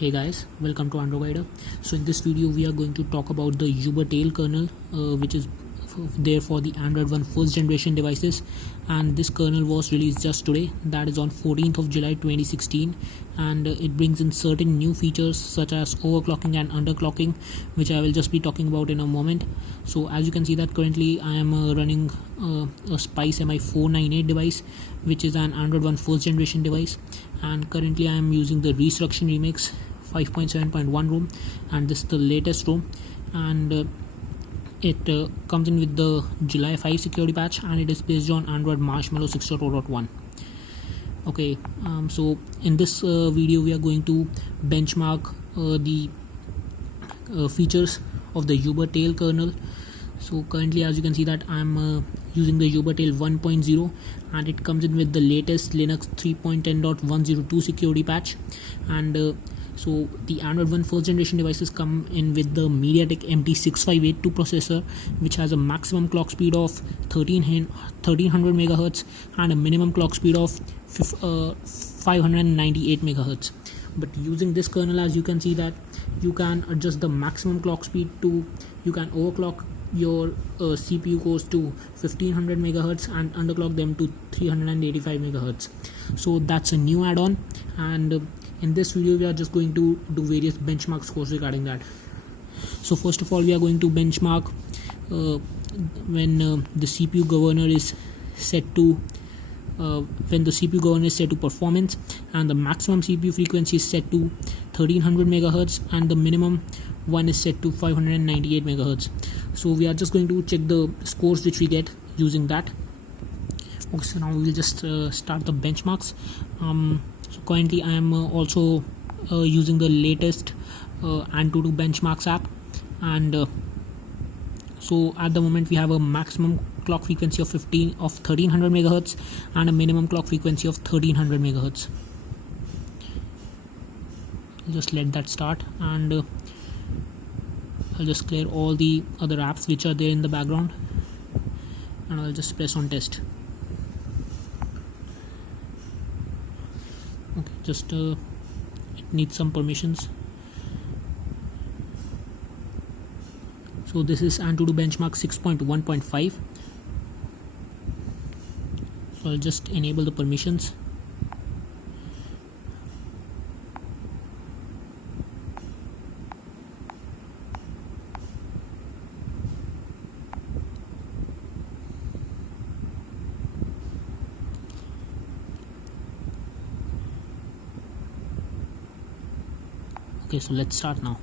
Hey guys, welcome to AndroGuider. So in this video we are going to talk about the Ubertale kernel, which is there for the Android 1 first generation devices, and this kernel was released just today, that is on 14th of July 2016, and it brings in certain new features such as overclocking and underclocking, which I will just be talking about in a moment. So as you can see that currently I am running a Spice MI498 device, which is an Android 1 first generation device, and currently I am using the Restruction Remix 5.7.1 ROM, and this is the latest ROM, and it comes in with the July 5 security patch, and it is based on Android Marshmallow 6.0.1. Okay, so in this video we are going to benchmark the features of the Ubertale kernel. So currently, as you can see that I'm using the Ubertale 1.0, and it comes in with the latest Linux 3.10.102 security patch, and so the Android 1 first generation devices come in with the MediaTek MT6582 processor, which has a maximum clock speed of 1300 MHz and a minimum clock speed of 598 MHz. But using this kernel, as you can see that you can adjust the maximum clock speed to, you can overclock your CPU cores to 1500 MHz and underclock them to 385 MHz. So that's a new add-on, and in this video we are just going to do various benchmark scores regarding that. So first of all, we are going to benchmark when the CPU governor is set to performance, and the maximum CPU frequency is set to 1300 MHz and the minimum one is set to 598 MHz. So we are just going to check the scores which we get using that. Okay, so now we will just start the benchmarks. So currently I am also using the latest AndroGuider benchmarks app, and so at the moment we have a maximum clock frequency of 1300 MHz and a minimum clock frequency of 1300 MHz. Just let that start, and I'll just clear all the other apps which are there in the background, and I'll just press on test. Okay, just it needs some permissions. So this is AndroGuider benchmark 6.1.5. So I'll just enable the permissions. Okay, so let's start now.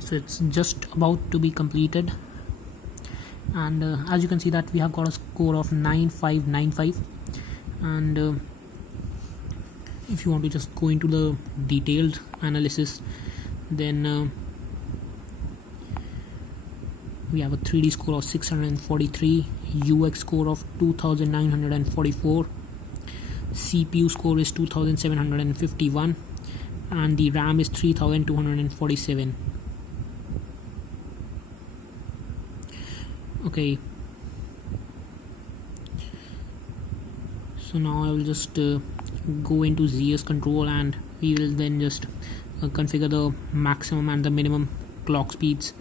So it's just about to be completed, and as you can see that we have got a score of 9595. And if you want to just go into the detailed analysis, then we have a 3D score of 643, UX score of 2944, CPU score is 2751, and the RAM is 3247. Okay, so now I will just go into ZS control, and we will then just configure the maximum and the minimum clock speeds.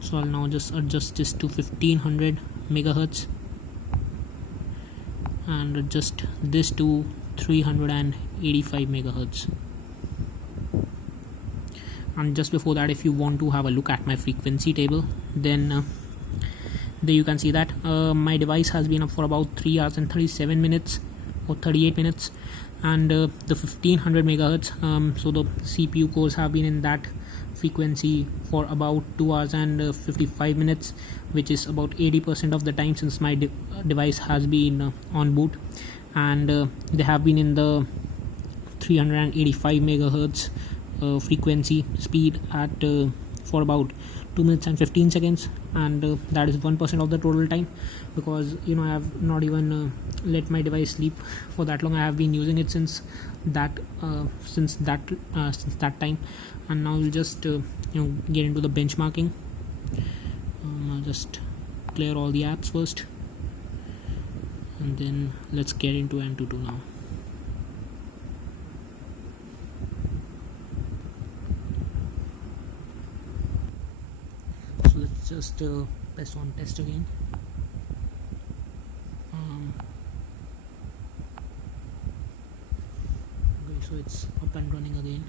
So I'll now just adjust this to 1500 megahertz and adjust this to 385 megahertz. And just before that, if you want to have a look at my frequency table, then there you can see that my device has been up for about 3 hours and 37 minutes or 38 minutes, and the 1500 megahertz, so the CPU cores have been in that frequency for about 2 hours and 55 minutes, which is about 80% of the time since my device has been on boot, and they have been in the 385 megahertz frequency speed at for about 2 minutes and 15 seconds, and that is 1% of the total time, because I have not even let my device sleep for that long. I have been using it since that time. And now we'll just get into the benchmarking. I'll just clear all the apps first, and then let's get into AndroGuider now. So let's just press on test again. Okay, so it's up and running again.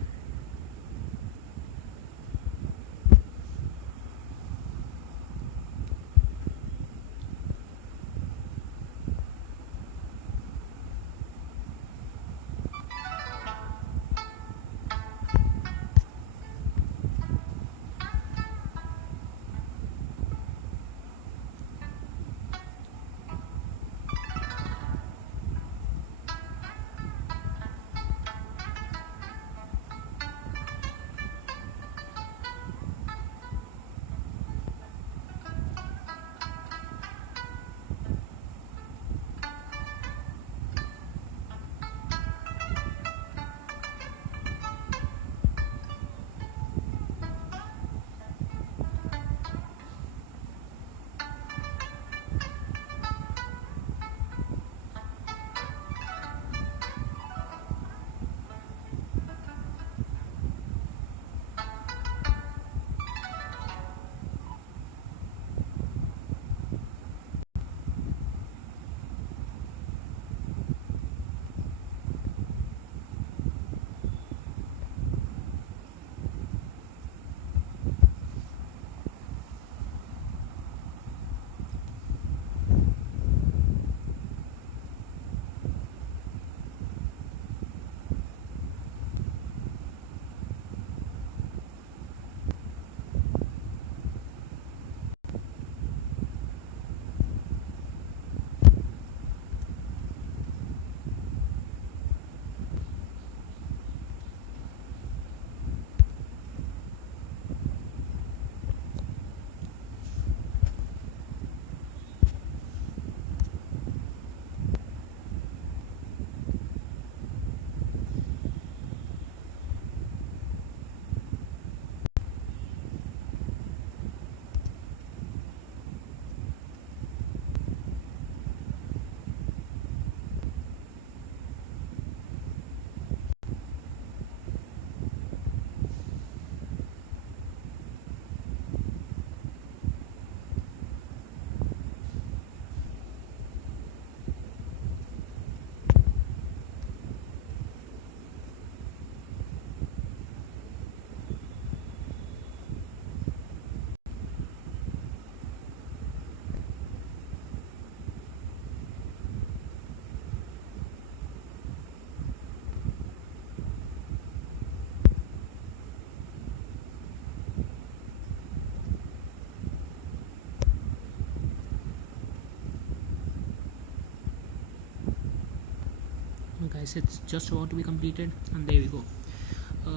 guys, it's just about to be completed, and there we go.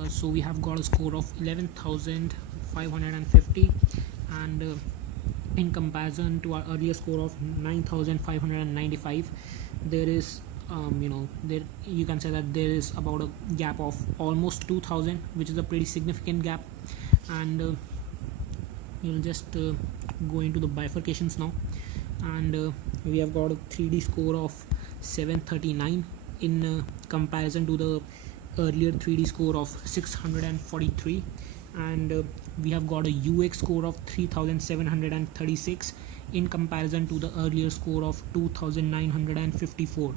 So we have got a score of 11,550, and in comparison to our earlier score of 9,595, there is there you can say that there is about a gap of almost 2,000, which is a pretty significant gap. And you'll just go into the bifurcations now, and we have got a 3D score of 739 in comparison to the earlier 3D score of 643, and we have got a UX score of 3,736 in comparison to the earlier score of 2,954.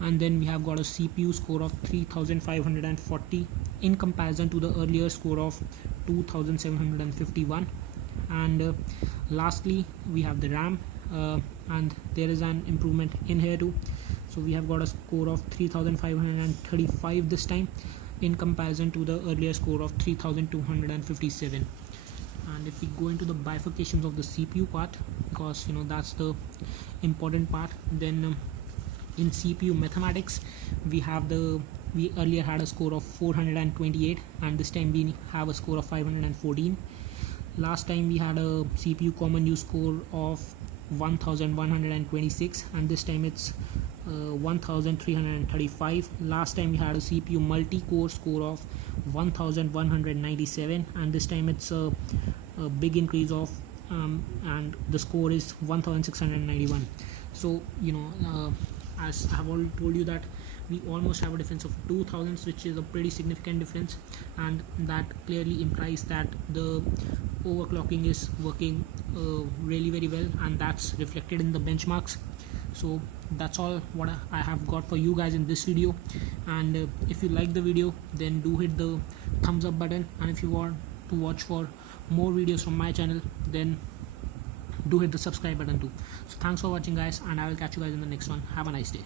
And then we have got a CPU score of 3,540 in comparison to the earlier score of 2,751. And lastly, we have the RAM, and there is an improvement in here too. So we have got a score of 3,535 this time in comparison to the earlier score of 3,257. And if we go into the bifurcations of the CPU part, because that's the important part, then in CPU mathematics, we earlier had a score of 428, and this time we have a score of 514. Last time we had a CPU common use score of 1,126, and this time it's 1,335. Last time we had a CPU multi-core score of 1,197, and this time it's a big increase of and the score is 1,691. So as I have already told you that we almost have a difference of 2,000, which is a pretty significant difference, and that clearly implies that the overclocking is working really very well, and that's reflected in the benchmarks. So that's all what I have got for you guys in this video, and if you like the video, then do hit the thumbs up button, and if you want to watch for more videos from my channel, then do hit the subscribe button too. So thanks for watching guys, and I will catch you guys in the next one. Have a nice day.